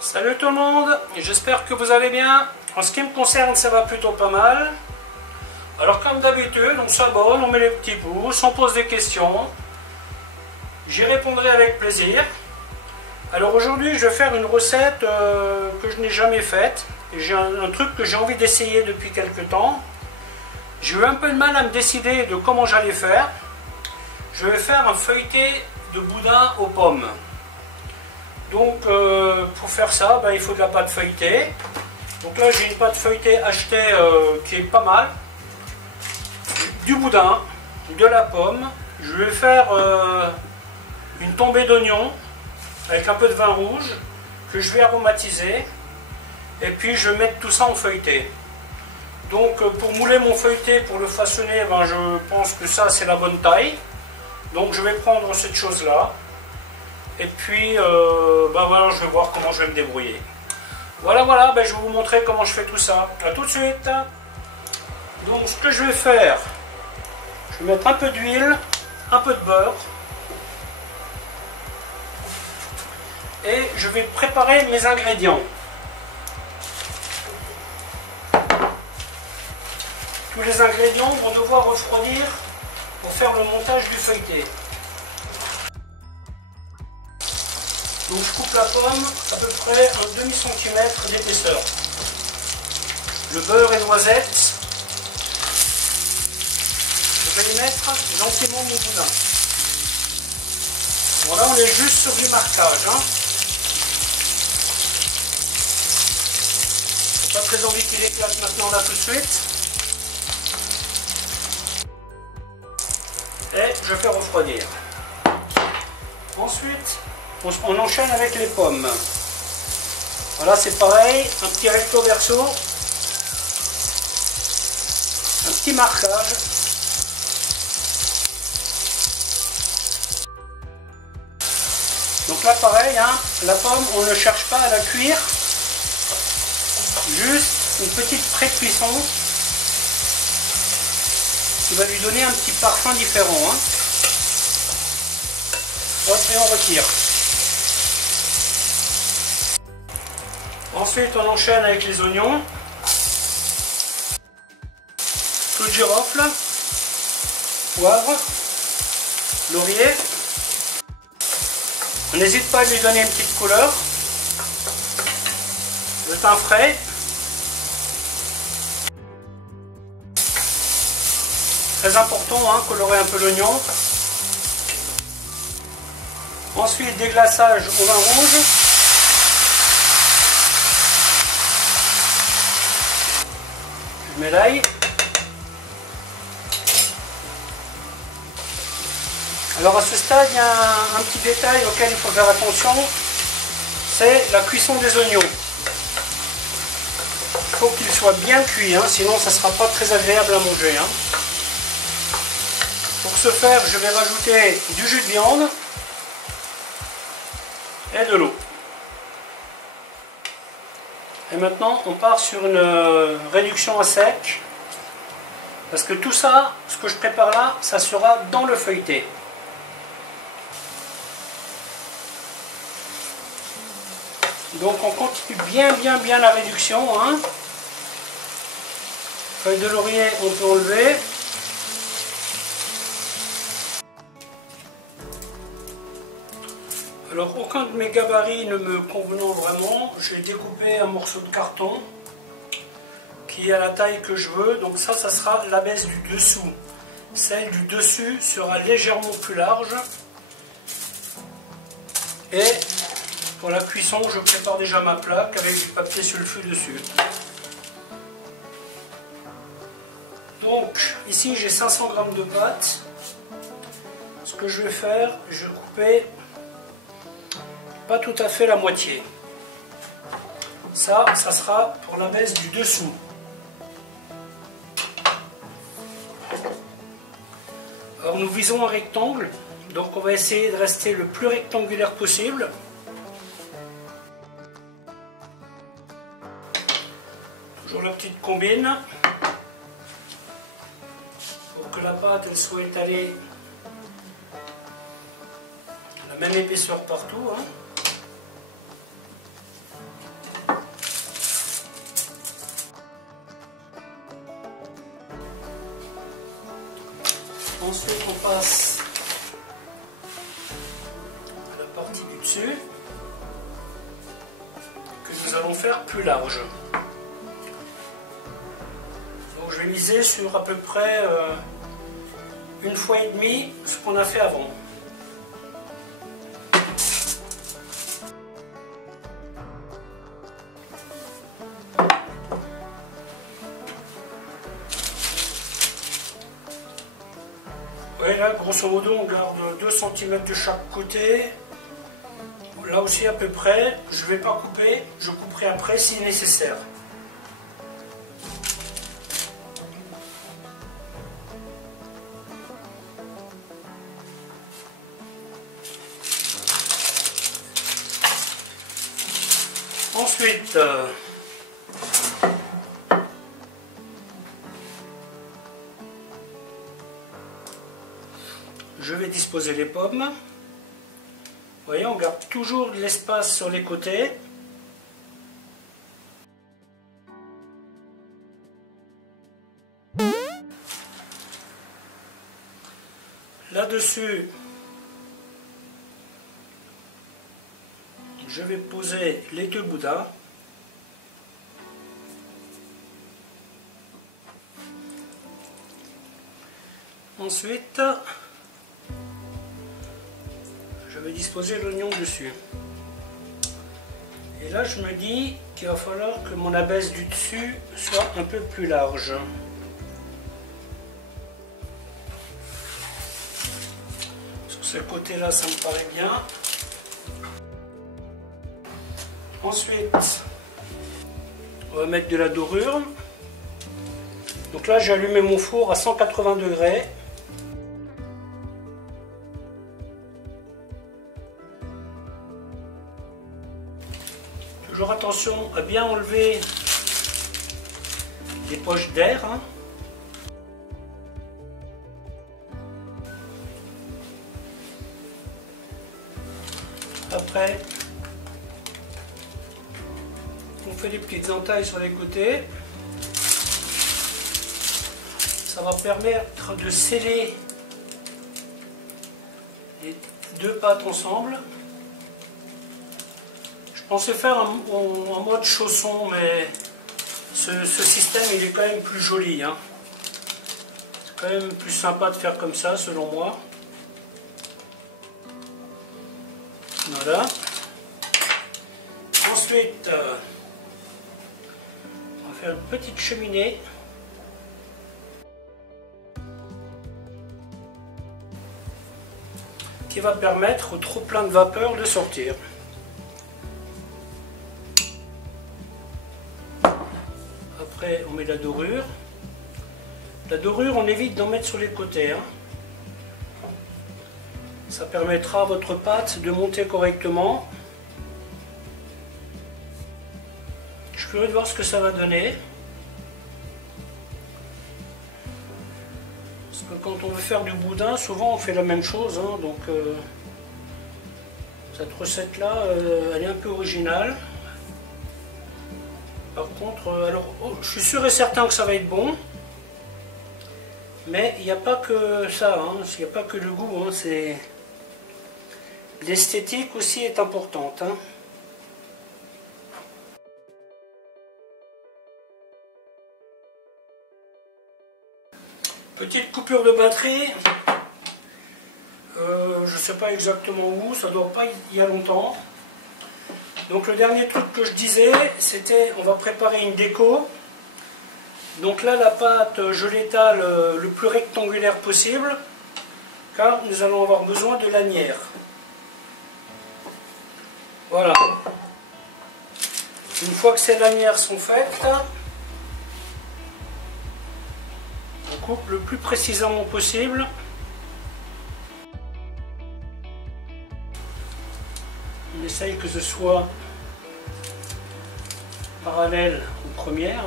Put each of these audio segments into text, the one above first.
Salut tout le monde, j'espère que vous allez bien. En ce qui me concerne, ça va plutôt pas mal. Alors comme d'habitude, on s'abonne, on met les petits pouces, on pose des questions. J'y répondrai avec plaisir. Alors aujourd'hui, je vais faire une recette que je n'ai jamais faite. J'ai un truc que j'ai envie d'essayer depuis quelques temps. J'ai eu un peu de mal à me décider de comment j'allais faire. Je vais faire un feuilleté de boudin aux pommes. Donc pour faire ça, il faut de la pâte feuilletée. Donc là j'ai une pâte feuilletée achetée qui est pas mal. Du boudin, de la pomme. Je vais faire une tombée d'oignon avec un peu de vin rouge que je vais aromatiser. Et puis je vais mettre tout ça en feuilleté. Donc pour mouler mon feuilleté, pour le façonner, je pense que ça c'est la bonne taille. Donc je vais prendre cette chose là. Et puis, voilà, je vais voir comment je vais me débrouiller. Voilà, je vais vous montrer comment je fais tout ça. A tout de suite. Donc, ce que je vais faire, je vais mettre un peu d'huile, un peu de beurre. Et je vais préparer mes ingrédients. Tous les ingrédients vont devoir refroidir pour faire le montage du feuilleté. Donc je coupe la pomme à peu près un demi-centimètre d'épaisseur. Le beurre et noisettes, je vais y mettre gentiment mon boudin. Bon là on est juste sur du marquage. J'ai pas très envie qu'il éclate maintenant là tout de suite. Et je fais refroidir. Ensuite, on enchaîne avec les pommes. Voilà, c'est pareil, un petit recto verso, un petit marquage. Donc là, pareil, la pomme, on ne cherche pas à la cuire, juste une petite pré-cuisson qui va lui donner un petit parfum différent. Hop, et on retire. Ensuite, on enchaîne avec les oignons, clou de girofle, poivre, laurier. On n'hésite pas à lui donner une petite couleur. Le thym frais. Très important, colorer un peu l'oignon. Ensuite, déglaçage au vin rouge. Je mets l'ail. Alors à ce stade, il y a un petit détail auquel il faut faire attention, c'est la cuisson des oignons. Il faut qu'ils soient bien cuits, sinon ça ne sera pas très agréable à manger. Pour ce faire, je vais rajouter du jus de viande et de l'eau. Et maintenant, on part sur une réduction à sec. Parce que tout ça, ce que je prépare là, ça sera dans le feuilleté. Donc on continue bien la réduction. Feuille de laurier, on peut enlever. Alors aucun de mes gabarits ne me convenant vraiment, j'ai découpé un morceau de carton qui est à la taille que je veux. Donc ça sera l'abaisse du dessous. Celle du dessus sera légèrement plus large. Et pour la cuisson, je prépare déjà ma plaque avec du papier sulfure dessus. Donc ici j'ai 500 g de pâte. Ce que je vais faire, je vais couper pas tout à fait la moitié. Ça sera pour la baisse du dessous. Alors nous visons un rectangle, donc on va essayer de rester le plus rectangulaire possible. Toujours la petite combine pour que la pâte elle soit étalée à la même épaisseur partout. dessus que nous allons faire plus large. Donc je vais miser sur à peu près 1,5 fois ce qu'on a fait avant. Oui, là, grosso modo, on garde 2 cm de chaque côté. Là aussi, à peu près. Je ne vais pas couper, je couperai après si nécessaire. Ensuite, je vais disposer les pommes. Vous voyez, on garde toujours de l'espace sur les côtés. Là-dessus, je vais poser les 2 boudins. Ensuite, je vais disposer l'oignon dessus. Et là, je me dis qu'il va falloir que mon abaisse du dessus soit un peu plus large. Sur ce côté-là, ça me paraît bien. Ensuite, on va mettre de la dorure. Donc là, j'ai allumé mon four à 180 degrés. Toujours attention à bien enlever les poches d'air. Après, on fait des petites entailles sur les côtés. Ça va permettre de sceller les 2 pâtes ensemble. Je pensais faire en mode chausson, mais ce système il est quand même plus joli. C'est quand même plus sympa de faire comme ça, selon moi. Voilà. Ensuite, on va faire une petite cheminée. Qui va permettre au trop plein de vapeur de sortir. Après, on met la dorure. La dorure, on évite d'en mettre sur les côtés. Ça permettra à votre pâte de monter correctement. Je suis curieux de voir ce que ça va donner. Parce que quand on veut faire du boudin, souvent on fait la même chose. Donc cette recette-là, elle est un peu originale. Par contre, je suis sûr et certain que ça va être bon. Mais il n'y a pas que ça, il n'y a pas que le goût, c'est... L'esthétique aussi est importante. Petite coupure de batterie. Je ne sais pas exactement où, ça ne doit pas y a longtemps. Donc le dernier truc que je disais, c'était on va préparer une déco. Donc là la pâte, je l'étale le plus rectangulaire possible, car nous allons avoir besoin de lanières. Voilà. Une fois que ces lanières sont faites, on coupe le plus précisément possible. On essaye que ce soit parallèle aux premières.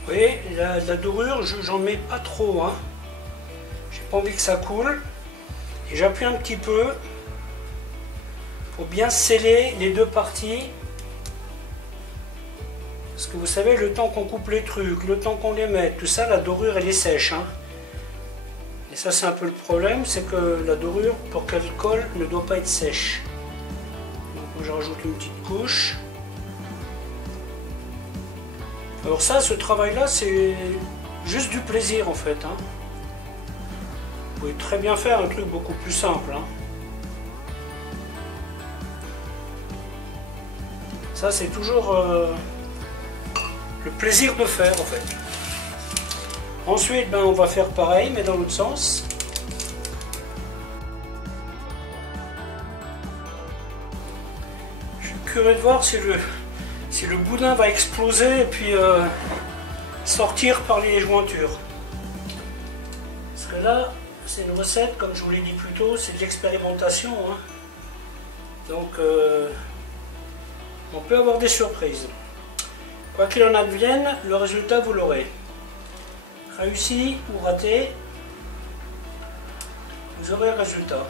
Vous voyez, la dorure, j'en mets pas trop. J'ai pas envie que ça coule. Et j'appuie un petit peu pour bien sceller les 2 parties. Parce que vous savez, le temps qu'on coupe les trucs, le temps qu'on les met, tout ça, la dorure elle est sèche. Hein. Et ça c'est un peu le problème, c'est que la dorure, pour qu'elle colle, ne doit pas être sèche. Donc moi je rajoute une petite couche. Alors ça, ce travail-là, c'est juste du plaisir en fait. Hein. Vous pouvez très bien faire un truc beaucoup plus simple. Hein. Ça c'est toujours le plaisir de faire en fait. Ensuite, ben, on va faire pareil, mais dans l'autre sens. Je suis curieux de voir si le boudin va exploser et puis sortir par les jointures. Parce que là, c'est une recette, comme je vous l'ai dit plus tôt, c'est de l'expérimentation. Hein. Donc, on peut avoir des surprises. Quoi qu'il en advienne, le résultat vous l'aurez. Réussi ou raté, vous aurez le résultat.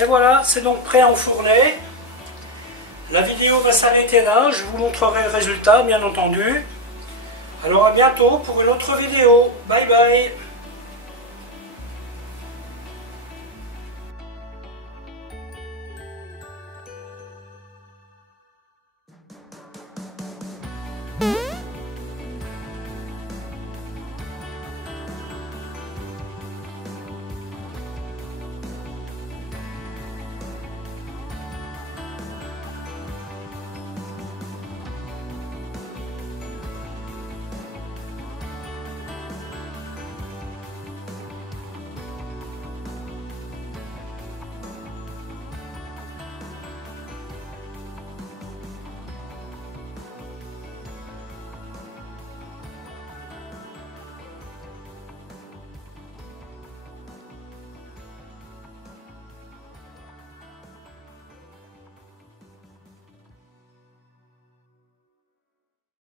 Et voilà, c'est donc prêt à enfourner. La vidéo va s'arrêter là, je vous montrerai le résultat bien entendu. Alors à bientôt pour une autre vidéo. Bye bye.